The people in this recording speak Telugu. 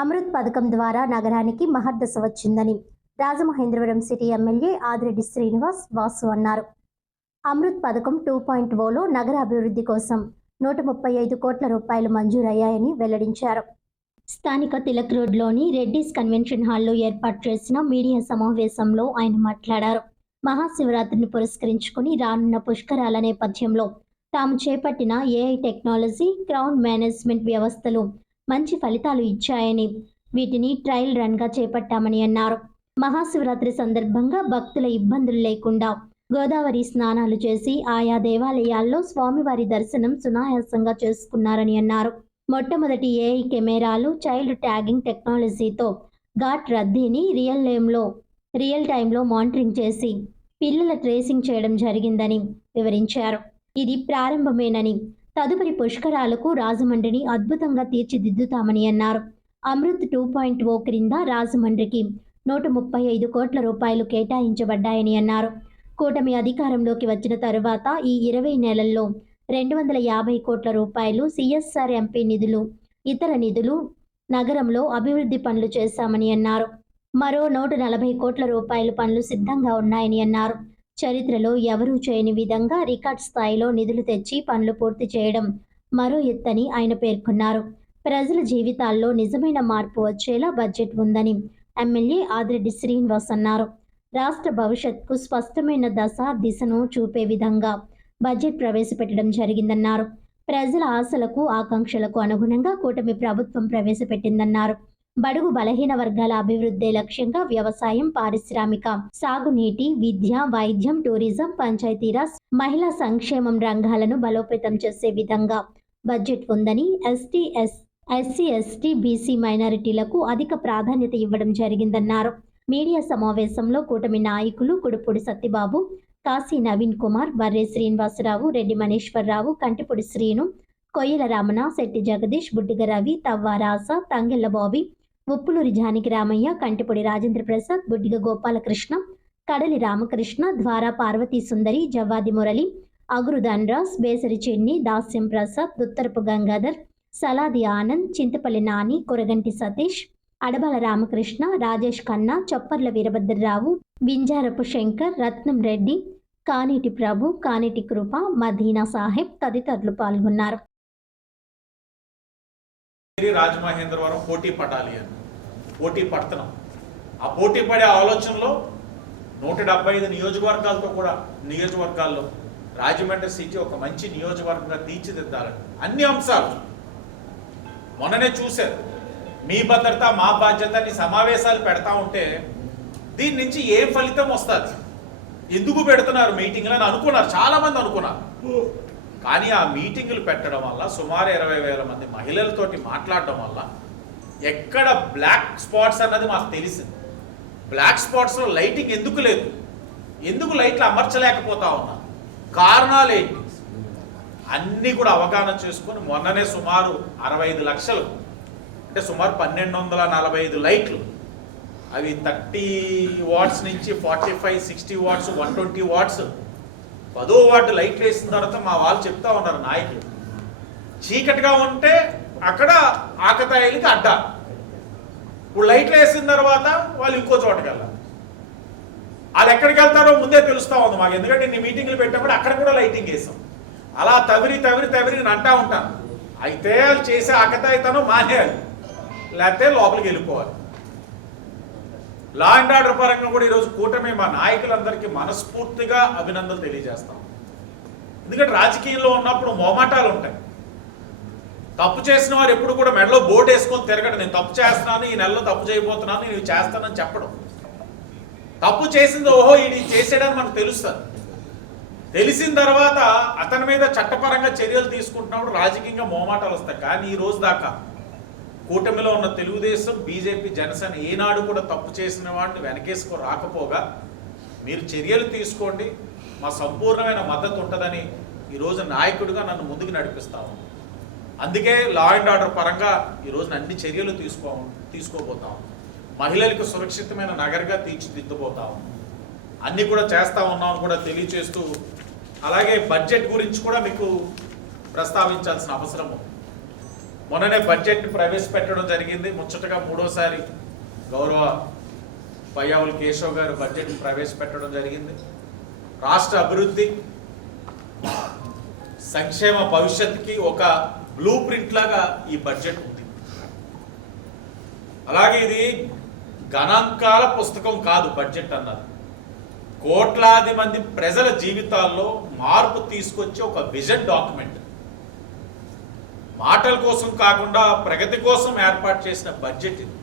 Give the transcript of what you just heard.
అమృత్ పథకం ద్వారా నగరానికి మహర్దశ వచ్చిందని రాజమహేంద్రవరం సిటీ ఎమ్మెల్యే ఆదిరెడ్డి శ్రీనివాస్ వాసు అన్నారు. అమృత్ పథకం 2.0లో నగర అభివృద్ధి కోసం 135 కోట్ల రూపాయలు మంజూరయ్యాయని వెల్లడించారు. స్థానిక తిలక్ రోడ్లోని రెడ్డిస్ కన్వెన్షన్ హాల్లో ఏర్పాటు చేసిన మీడియా సమావేశంలో ఆయన మాట్లాడారు. మహాశివరాత్రిని పురస్కరించుకుని రానున్న పుష్కరాల నేపథ్యంలో తాము చేపట్టిన ఏఐ టెక్నాలజీ, క్రౌడ్ మేనేజ్మెంట్ వ్యవస్థలు మంచి ఫలితాలు ఇచ్చాయని, వీటిని ట్రయల్ రన్గా చేపట్టామని అన్నారు. మహాశివరాత్రి సందర్భంగా భక్తుల ఇబ్బందులు లేకుండా గోదావరి స్నానాలు చేసి ఆయా దేవాలయాల్లో స్వామివారి దర్శనం సునాయాసంగా చేసుకున్నారని అన్నారు. మొట్టమొదటి ఏఐ కెమెరాలు, చైల్డ్ ట్యాగింగ్ టెక్నాలజీతో ఘాట్ రద్దీని రియల్ టైంలో మానిటరింగ్ చేసి పిల్లల ట్రేసింగ్ చేయడం జరిగిందని వివరించారు. ఇది ప్రారంభమేనని, తదుపరి పుష్కరాలకు రాజమండ్రిని అద్భుతంగా తీర్చిదిద్దుతామని అన్నారు. అమృత్ 2.0 క్రింద రాజమండ్రికి 135 కోట్ల రూపాయలు కేటాయించబడ్డాయని అన్నారు. కూటమి అధికారంలోకి వచ్చిన తరువాత ఈ 20 నెలల్లో 250 కోట్ల రూపాయలు సిఎస్ఆర్ ఎంపీ నిధులు, ఇతర నిధులు నగరంలో అభివృద్ధి పనులు చేశామని అన్నారు. మరో 140 కోట్ల రూపాయల పనులు సిద్ధంగా ఉన్నాయని అన్నారు. చరిత్రలో ఎవరూ చేయని విధంగా రికార్డ్ స్థాయిలో నిధులు తెచ్చి పనులు పూర్తి చేయడం మరో ఎత్తని ఆయన పేర్కొన్నారు. ప్రజల జీవితాల్లో నిజమైన మార్పు వచ్చేలా బడ్జెట్ ఉందని ఎమ్మెల్యే ఆదిరెడ్డి శ్రీనివాస్ అన్నారు. రాష్ట్ర భవిష్యత్కు స్పష్టమైన దిశను చూపే విధంగా బడ్జెట్ ప్రవేశపెట్టడం జరిగిందన్నారు. ప్రజల ఆశలకు, ఆకాంక్షలకు అనుగుణంగా కూటమి ప్రభుత్వం ప్రవేశపెట్టిందన్నారు. బడుగు బలహీన వర్గాల అభివృద్ధి లక్ష్యంగా వ్యవసాయం, పారిశ్రామిక, సాగునీటి, విద్య, వైద్యం, టూరిజం, పంచాయతీరాజ్, మహిళా సంక్షేమం రంగాలను బలోపేతం చేసే విధంగా బడ్జెట్ ఉందని, ఎస్సీ, ఎస్టీ, బీసీ మైనారిటీలకు అధిక ప్రాధాన్యత ఇవ్వడం జరిగిందన్నారు. మీడియా సమావేశంలో కూటమి నాయకులు కుడుపూడి సత్యబాబు, కాశీ నవీన్ కుమార్, బర్రె శ్రీనివాసరావు, రెడ్డి మనీశ్వరరావు, కంటిపూడి శ్రీను, కొయ్యల రమణ, శెట్టి జగదీష్, బుడ్డిగ రవి, తవ్వ రాస, తంగెళ్ల బాబీ, ఉప్పులూరి జానకి రామయ్య, కంటిపూడి రాజేంద్ర ప్రసాద్, బుడ్డిగ గోపాలకృష్ణ, కడలి రామకృష్ణ, ద్వారా పార్వతీ సుందరి, జవ్వాది మురళి, అగురు ధనరాజ్, బేసరి చెన్ని, దాస్యం ప్రసాద్, దుత్తరపు గంగాధర్, సలాది ఆనంద్, చింతపల్లి నాని, కొరగంటి సతీష్, అడబాల రామకృష్ణ, రాజేష్ ఖన్నా, చొప్పర్ల వీరభద్రరావు, వింజారపు శంకర్, రత్నం రెడ్డి, కానీటి ప్రభు, కానీటి కృప, మదీనా సాహెబ్ తదితరులు పాల్గొన్నారు. రాజమహేంద్రవరం పోటీ పడాలి అని పోటీ పడుతున్నాం. ఆ పోటీ పడే ఆలోచనలో 175 నియోజకవర్గాల్లో రాజమండ్రి సిటీ ఒక మంచి నియోజకవర్గంగా తీర్చిదిద్దాలని అన్ని అంశాలు మొన్ననే చూశారు. మీ భద్రత మా బాధ్యత అని సమావేశాలు పెడతా ఉంటే దీని నుంచి ఏ ఫలితం వస్తుంది, ఎందుకు పెడుతున్నారు మీటింగ్లు అని అనుకున్నారు, చాలామంది అనుకున్నారు. కానీ ఆ మీటింగులు పెట్టడం వల్ల సుమారు 20,000 మంది మహిళలతోటి మాట్లాడడం వల్ల ఎక్కడ బ్లాక్ స్పాట్స్ అన్నది మాకు తెలిసింది. బ్లాక్ స్పాట్స్లో లైటింగ్ ఎందుకు లేదు, ఎందుకు లైట్లు అమర్చలేకపోతా ఉన్నారు, కారణాలు ఏంటి అన్నీ కూడా అవగాహన చేసుకొని మొన్ననే సుమారు 65 లక్షలు అంటే సుమారు 1245 లైట్లు, అవి 30 వాట్స్ నుంచి 45, 60 వాట్స్, 120 వాట్స్, 10వ వార్డు లైట్లు వేసిన తర్వాత మా వాళ్ళు చెప్తా ఉన్నారు నాయకులు, చీకటిగా ఉంటే అక్కడ ఆకతాయిలకి అడ్డా, ఇప్పుడు లైట్లు వేసిన తర్వాత వాళ్ళు ఇంకో చోటకి వెళ్ళాలి. వాళ్ళు ఎక్కడికి వెళ్తారో ముందే తెలుస్తూ ఉంది మాకు, ఎందుకంటే ఇన్ని మీటింగ్లు పెట్టినప్పుడు అక్కడ కూడా లైటింగ్ వేసాం. అలా తవిరి నేను అంటా ఉంటాను. అయితే వాళ్ళు చేసే ఆకతాయితనం మానేయాలి, లేకపోతే లోపలికి వెళ్ళిపోవాలి. లా అండ్ ఆర్డర్ పరంగా కూడా ఈరోజు కూటమి మా నాయకులందరికీ మనస్ఫూర్తిగా అభినందనలు తెలియజేస్తాం. ఎందుకంటే రాజకీయంలో ఉన్నప్పుడు మోమాటాలు ఉంటాయి. తప్పు చేసిన వారు ఎప్పుడు కూడా మెడలో బోర్డు వేసుకొని తిరగడం, నేను తప్పు చేస్తున్నాను, ఈ నెలలో తప్పు చేయబోతున్నాను, నేను చేస్తానని చెప్పడం. తప్పు చేసింది ఓహో ఇది చేసేయడానికి మనకు తెలుస్తుంది. తెలిసిన తర్వాత అతని మీద చట్టపరంగా చర్యలు తీసుకుంటున్నప్పుడు రాజకీయంగా మోమాటాలు వస్తాయి. కానీ ఈ రోజు దాకా కూటమిలో ఉన్న తెలుగుదేశం, బీజేపీ, జనసేన ఏనాడు కూడా తప్పు చేసిన వాడిని వెనకేసుకో రాకపోగా మీరు చర్యలు తీసుకోండి, మా సంపూర్ణమైన మద్దతు ఉంటుందని ఈరోజు నాయకుడిగా నన్ను ముందుకు నడిపిస్తాము. అందుకే లా అండ్ ఆర్డర్ పరంగా ఈరోజు అన్ని చర్యలు తీసుకోబోతాము. మహిళలకు సురక్షితమైన నగరంగా తీర్చిదిద్దబోతాము. అన్నీ కూడా చేస్తూ ఉన్నామని కూడా తెలియచేస్తూ, అలాగే బడ్జెట్ గురించి కూడా మీకు ప్రస్తావించాల్సిన అవసరం ఉంది. మొన్ననే బడ్జెట్ని ప్రవేశపెట్టడం జరిగింది. ముచ్చటగా మూడోసారి గౌరవ పయ్యావుల కేశవ్ గారు బడ్జెట్ని ప్రవేశపెట్టడం జరిగింది. రాష్ట్ర అభివృద్ధి సంక్షేమ భవిష్యత్తుకి ఒక బ్లూ ప్రింట్ లాగా ఈ బడ్జెట్ ఉంది. అలాగే ఇది గణాంకాల పుస్తకం కాదు బడ్జెట్ అన్నది. కోట్లాది మంది ప్రజల జీవితాల్లో మార్పు తీసుకొచ్చే ఒక విజన్ డాక్యుమెంట్. మాటల కోసం కాకుండా ప్రగతి కోసం ఏర్పాటు చేసిన బడ్జెట్ ఇది.